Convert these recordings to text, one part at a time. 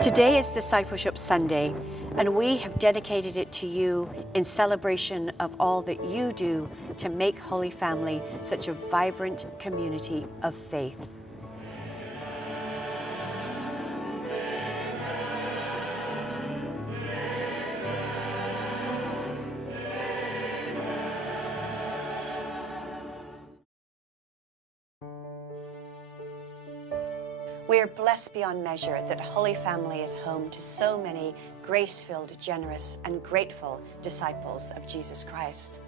Today is Discipleship Sunday, and we have dedicated it to you in celebration of all that you do to make Holy Family such a vibrant community of faith. We are blessed beyond measure that Holy Family is home to so many grace-filled, generous, and grateful disciples of Jesus Christ.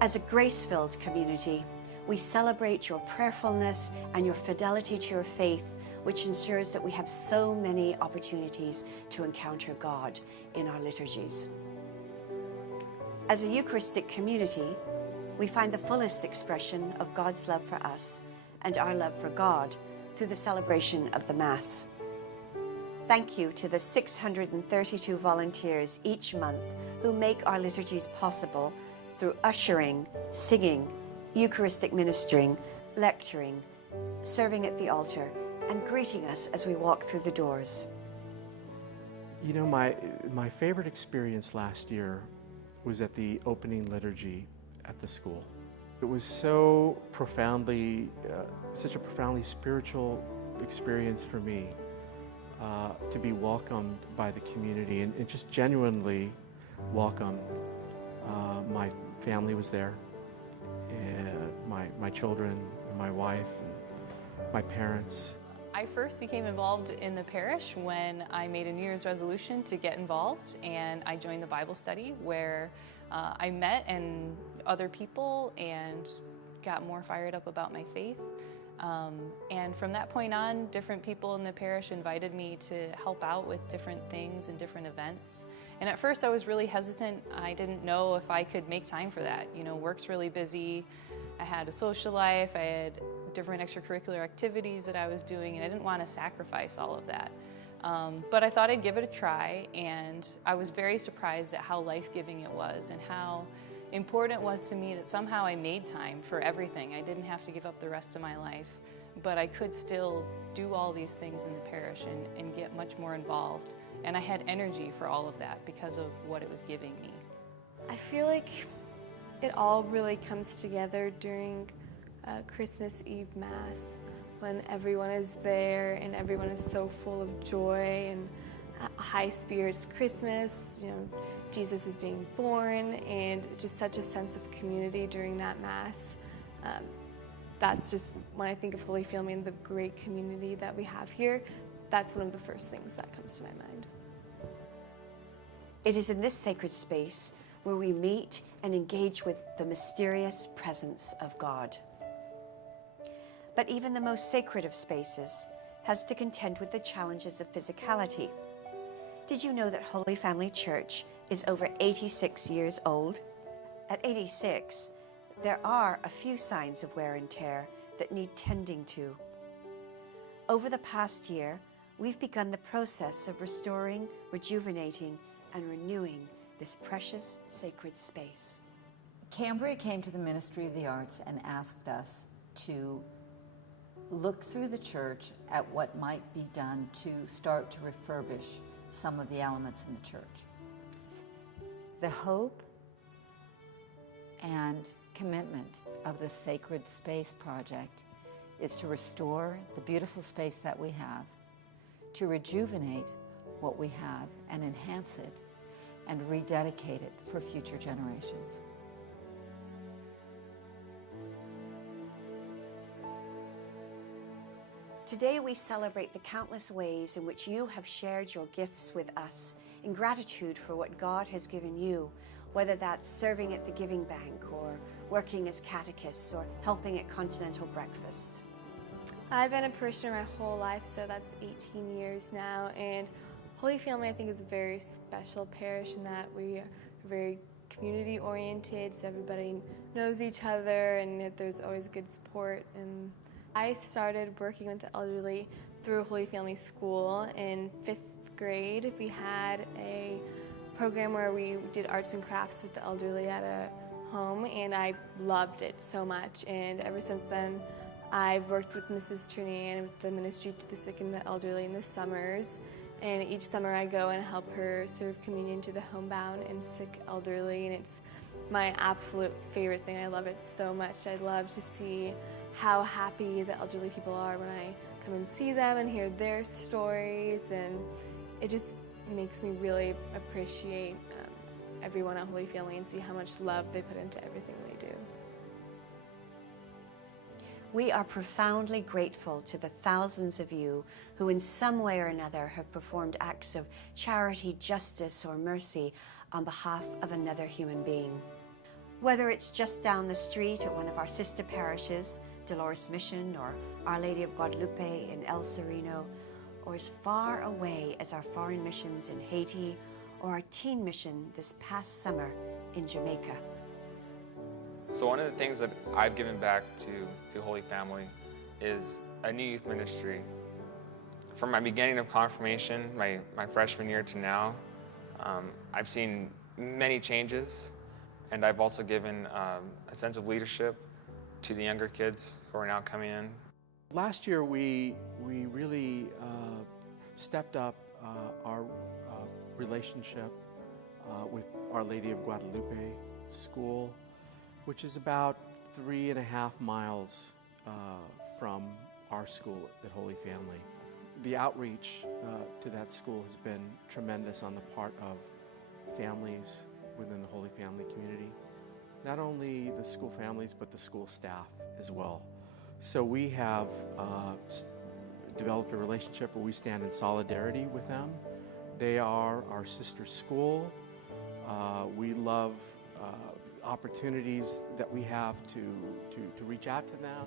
As a grace-filled community, we celebrate your prayerfulness and your fidelity to your faith, which ensures that we have so many opportunities to encounter God in our liturgies. As a Eucharistic community, we find the fullest expression of God's love for us and our love for God through the celebration of the Mass. Thank you to the 632 volunteers each month who make our liturgies possible through ushering, singing, Eucharistic ministering, lecturing, serving at the altar, and greeting us as we walk through the doors. You know, my favorite experience last year was at the opening liturgy at the school. It was so profoundly, such a profoundly spiritual experience for me to be welcomed by the community and just genuinely welcomed. My family was there, and my children, and my wife, and my parents. I first became involved in the parish when I made a New Year's resolution to get involved, and I joined the Bible study where I met other people and got more fired up about my faith. And from that point on, different people in the parish invited me to help out with different things and different events. And at first I was really hesitant. I didn't know if I could make time for that. You know, work's really busy. I had a social life. I had different extracurricular activities that I was doing, and I didn't want to sacrifice all of that. But I thought I'd give it a try, and I was very surprised at how life-giving it was and how important it was to me that somehow I made time for everything. I didn't have to give up the rest of my life, but I could still do all these things in the parish and get much more involved. And I had energy for all of that because of what it was giving me. I feel like it all really comes together during Christmas Eve Mass, when everyone is there and everyone is so full of joy and high spirits. Christmas, you know, Jesus is being born, and just such a sense of community during that Mass. That's just, when I think of Holy Family and the great community that we have here, that's one of the first things that comes to my mind. It is in this sacred space where we meet and engage with the mysterious presence of God. But even the most sacred of spaces has to contend with the challenges of physicality. Did you know that Holy Family Church is over 86 years old? At 86, there are a few signs of wear and tear that need tending to. Over the past year, we've begun the process of restoring, rejuvenating, and renewing this precious sacred space. Cambria came to the Ministry of the Arts and asked us to look through the church at what might be done to start to refurbish some of the elements in the church. The hope and commitment of the Sacred Space Project is to restore the beautiful space that we have, to rejuvenate what we have and enhance it, and rededicate it for future generations. Today we celebrate the countless ways in which you have shared your gifts with us in gratitude for what God has given you, whether that's serving at the Giving Bank or working as catechists or helping at Continental Breakfast. I've been a parishioner my whole life, so that's 18 years now, and Holy Family, I think, is a very special parish in that we are very community oriented, so everybody knows each other and there's always good support. And I started working with the elderly through Holy Family School. In 5th grade, we had a program where we did arts and crafts with the elderly at a home, and I loved it so much. And ever since then, I've worked with Mrs. Tourney and with the Ministry to the Sick and the Elderly in the summers. And each summer I go and help her serve communion to the homebound and sick elderly, and it's my absolute favorite thing. I love it so much. I love to see how happy the elderly people are when I come and see them and hear their stories, and it just makes me really appreciate everyone at Holy Family and see how much love they put into everything they do. We are profoundly grateful to the thousands of you who in some way or another have performed acts of charity, justice, or mercy on behalf of another human being. Whether it's just down the street at one of our sister parishes, Dolores Mission or Our Lady of Guadalupe in El Sereno, or as far away as our foreign missions in Haiti or our teen mission this past summer in Jamaica. So one of the things that I've given back to Holy Family is a new youth ministry. From my beginning of confirmation, my freshman year to now, I've seen many changes, and I've also given a sense of leadership to the younger kids who are now coming in. Last year, we really stepped up our relationship with Our Lady of Guadalupe School, which is about 3.5 miles from our school at Holy Family. The outreach to that school has been tremendous on the part of families within the Holy Family community. Not only the school families, but the school staff as well. So we have developed a relationship where we stand in solidarity with them. They are our sister school. We love opportunities that we have to reach out to them.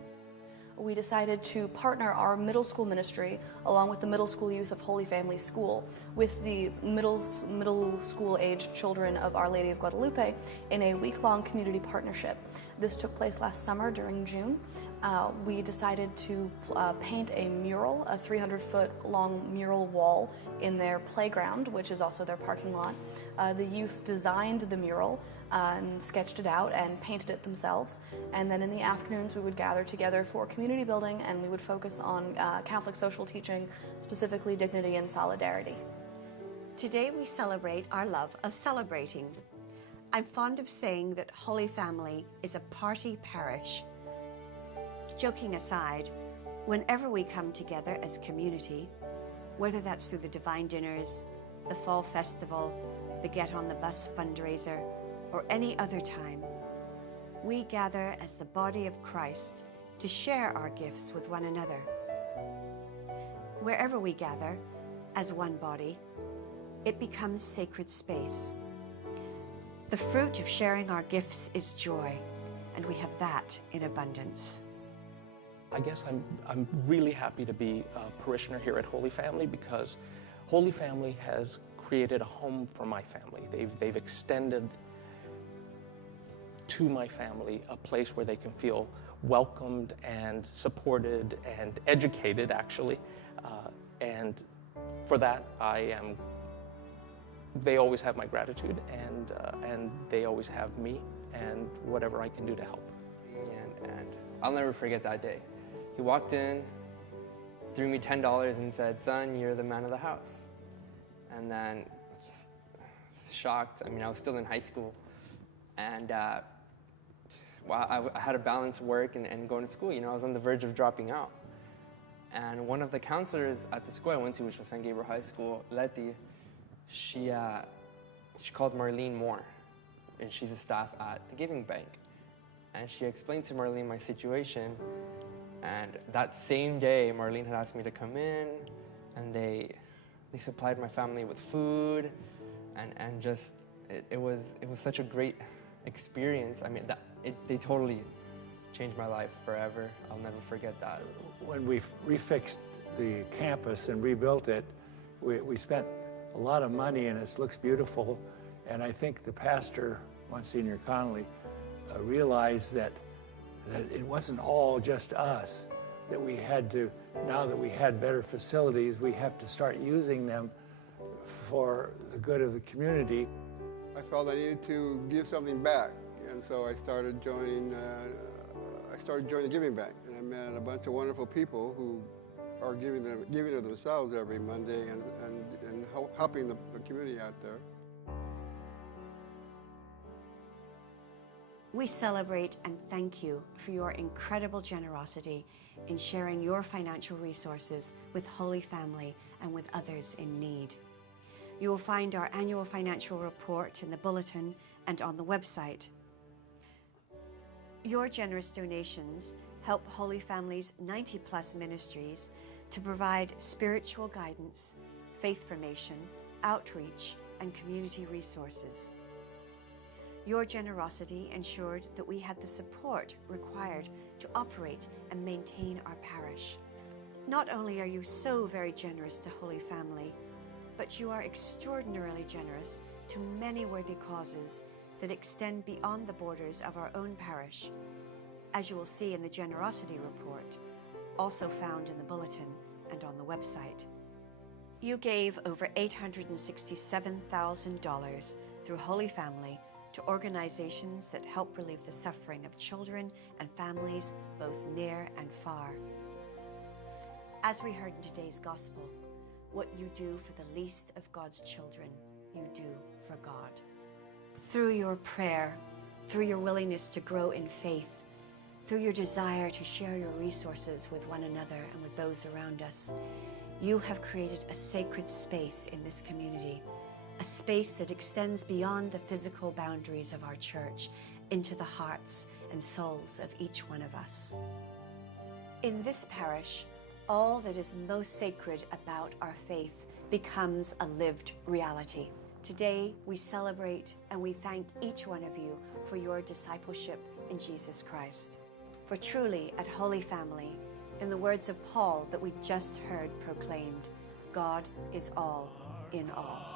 We decided to partner our middle school ministry along with the middle school youth of Holy Family School with the middle school aged children of Our Lady of Guadalupe in a week-long community partnership. This took place last summer during June. We decided to paint a mural, a 300-foot long mural wall in their playground, which is also their parking lot. The youth designed the mural and sketched it out and painted it themselves. And then in the afternoons we would gather together for community building, and we would focus on Catholic social teaching, specifically dignity and solidarity. Today we celebrate our love of celebrating. I'm fond of saying that Holy Family is a party parish. Joking aside, whenever we come together as community, whether that's through the Divine Dinners, the Fall Festival, the Get on the Bus fundraiser, or any other time, we gather as the body of Christ to share our gifts with one another. Wherever we gather as one body, it becomes sacred space. The fruit of sharing our gifts is joy, and we have that in abundance. I guess I'm really happy to be a parishioner here at Holy Family because Holy Family has created a home for my family. They've extended to my family a place where they can feel welcomed and supported and educated, actually. And for that, they always have my gratitude, and they always have me and whatever I can do to help. And I'll never forget that day. He walked in, threw me $10 and said, "Son, you're the man of the house." And then just shocked. I mean, I was still in high school. And I had to balance work and going to school. You know, I was on the verge of dropping out. And one of the counselors at the school I went to, which was San Gabriel High School, Letty, she called Marlene Moore, and she's a staff at the Giving Bank. And she explained to Marlene my situation. And that same day, Marlene had asked me to come in, and they supplied my family with food, and just it was such a great experience. I mean, they totally changed my life forever. I'll never forget that. When we refixed the campus and rebuilt it, we spent a lot of money, and it looks beautiful. And I think the pastor, Monsignor Connolly, realized that it wasn't all just us, that we had to, now that we had better facilities, we have to start using them for the good of the community. I felt I needed to give something back, and so I started joining the Giving Bank, and I met a bunch of wonderful people who are giving of themselves every Monday and helping the community out there. We celebrate and thank you for your incredible generosity in sharing your financial resources with Holy Family and with others in need. You will find our annual financial report in the bulletin and on the website. Your generous donations help Holy Family's 90+ ministries to provide spiritual guidance, faith formation, outreach, and community resources. Your generosity ensured that we had the support required to operate and maintain our parish. Not only are you so very generous to Holy Family, but you are extraordinarily generous to many worthy causes that extend beyond the borders of our own parish, as you will see in the generosity report, also found in the bulletin and on the website. You gave over $867,000 through Holy Family to organizations that help relieve the suffering of children and families both near and far. As we heard in today's gospel, what you do for the least of God's children, you do for God. Through your prayer, through your willingness to grow in faith, through your desire to share your resources with one another and with those around us, you have created a sacred space in this community, a space that extends beyond the physical boundaries of our church into the hearts and souls of each one of us. In this parish, all that is most sacred about our faith becomes a lived reality. Today, we celebrate and we thank each one of you for your discipleship in Jesus Christ. For truly, at Holy Family, in the words of Paul that we just heard proclaimed, God is all in all.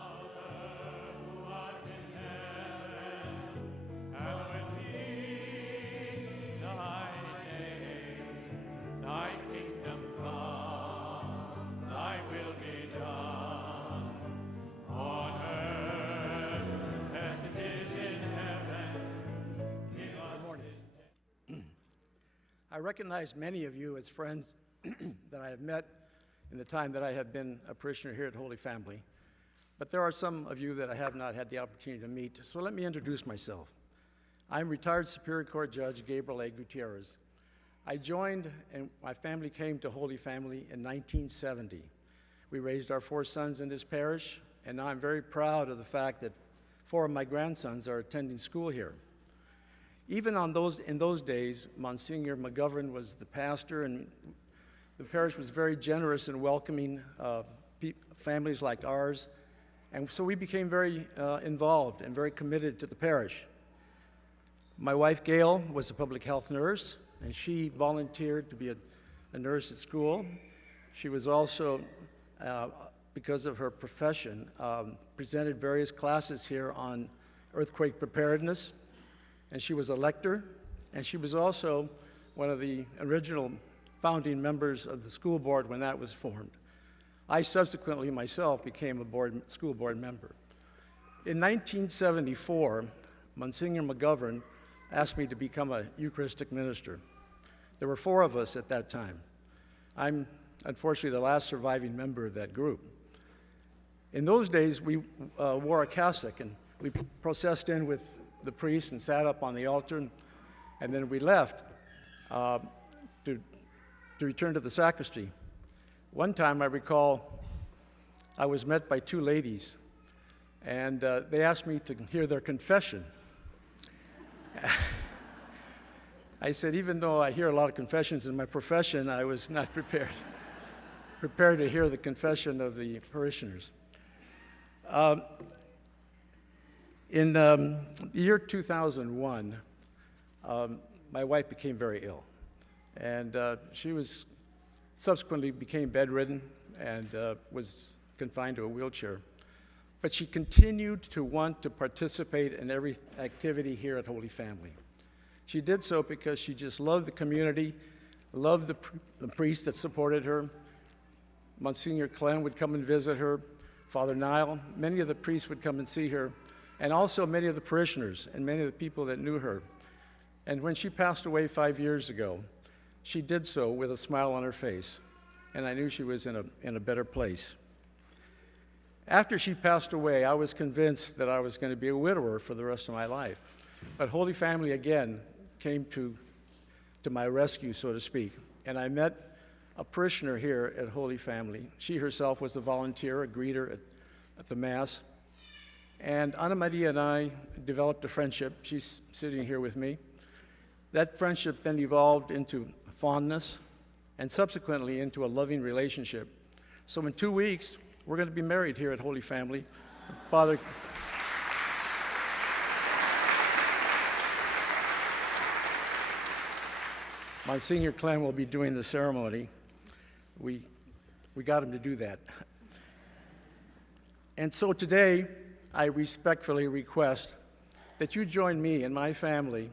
I recognize many of you as friends that I have met in the time that I have been a parishioner here at Holy Family, but there are some of you that I have not had the opportunity to meet, so let me introduce myself. I'm retired Superior Court Judge Gabriel A. Gutierrez. I joined and my family came to Holy Family in 1970. We raised our 4 sons in this parish, and now I'm very proud of the fact that 4 of my grandsons are attending school here. Even in those days, Monsignor McGovern was the pastor, and the parish was very generous in welcoming families like ours. And so we became very involved and very committed to the parish. My wife, Gail, was a public health nurse, and she volunteered to be a nurse at school. She was also, because of her profession, presented various classes here on earthquake preparedness. And she was a lector, and she was also one of the original founding members of the school board when that was formed. I subsequently myself became a school board member. In 1974, Monsignor McGovern asked me to become a Eucharistic minister. There were 4 of us at that time. I'm unfortunately the last surviving member of that group. In those days, we wore a cassock, and we processed in with the priest and sat up on the altar, and then we left to return to the sacristy. One time I recall I was met by 2 ladies, and they asked me to hear their confession. I said, even though I hear a lot of confessions in my profession, I was not prepared to hear the confession of the parishioners. In the year 2001, my wife became very ill, and she subsequently became bedridden and was confined to a wheelchair. But she continued to want to participate in every activity here at Holy Family. She did so because she just loved the community, loved the priests that supported her. Monsignor Clem would come and visit her, Father Nile, many of the priests would come and see her, and also many of the parishioners and many of the people that knew her. And when she passed away 5 years ago, she did so with a smile on her face. and I knew she was in a better place. After she passed away, I was convinced that I was going to be a widower for the rest of my life. But Holy Family again came to my rescue, so to speak, and I met a parishioner here at Holy Family. She herself was a volunteer, a greeter at the Mass. And Ana Maria and I developed a friendship. She's sitting here with me. That friendship then evolved into fondness and subsequently into a loving relationship. So in 2 weeks, we're going to be married here at Holy Family. Father, Monsignor Clem will be doing the ceremony. We got him to do that. And so today, I respectfully request that you join me and my family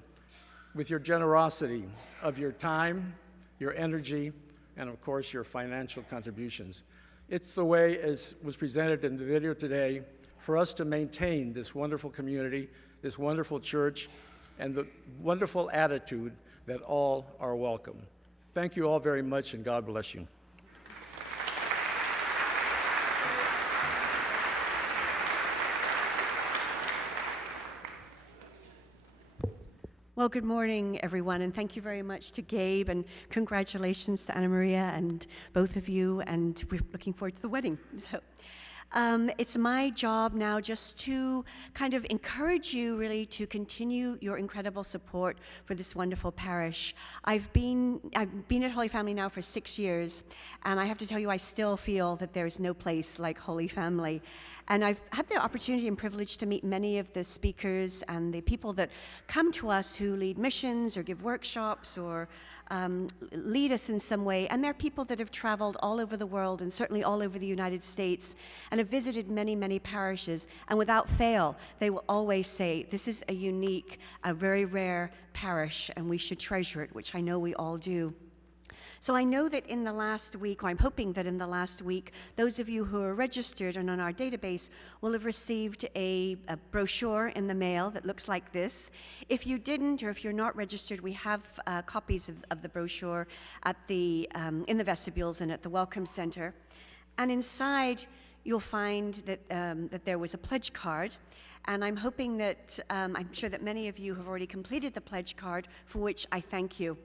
with your generosity of your time, your energy, and of course, your financial contributions. It's the way, as was presented in the video today, for us to maintain this wonderful community, this wonderful church, and the wonderful attitude that all are welcome. Thank you all very much, and God bless you. Well, good morning, everyone, and thank you very much to Gabe, and congratulations to Ana Maria and both of you, and we're looking forward to the wedding. So, it's my job now just to kind of encourage you really to continue your incredible support for this wonderful parish. I've been at Holy Family now for 6 years, and I have to tell you, I still feel that there's no place like Holy Family. And I've had the opportunity and privilege to meet many of the speakers and the people that come to us who lead missions or give workshops or lead us in some way. And they're people that have traveled all over the world and certainly all over the United States and have visited many, many parishes. And without fail, they will always say, this is a unique, a very rare parish, and we should treasure it, which I know we all do. So I know that in the last week, or I'm hoping that in the last week, those of you who are registered and on our database will have received a brochure in the mail that looks like this. If you didn't, or if you're not registered, we have copies of the brochure at the in the vestibules and at the Welcome Center. And inside, you'll find that, that there was a pledge card. And I'm hoping that, I'm sure that many of you have already completed the pledge card, for which I thank you.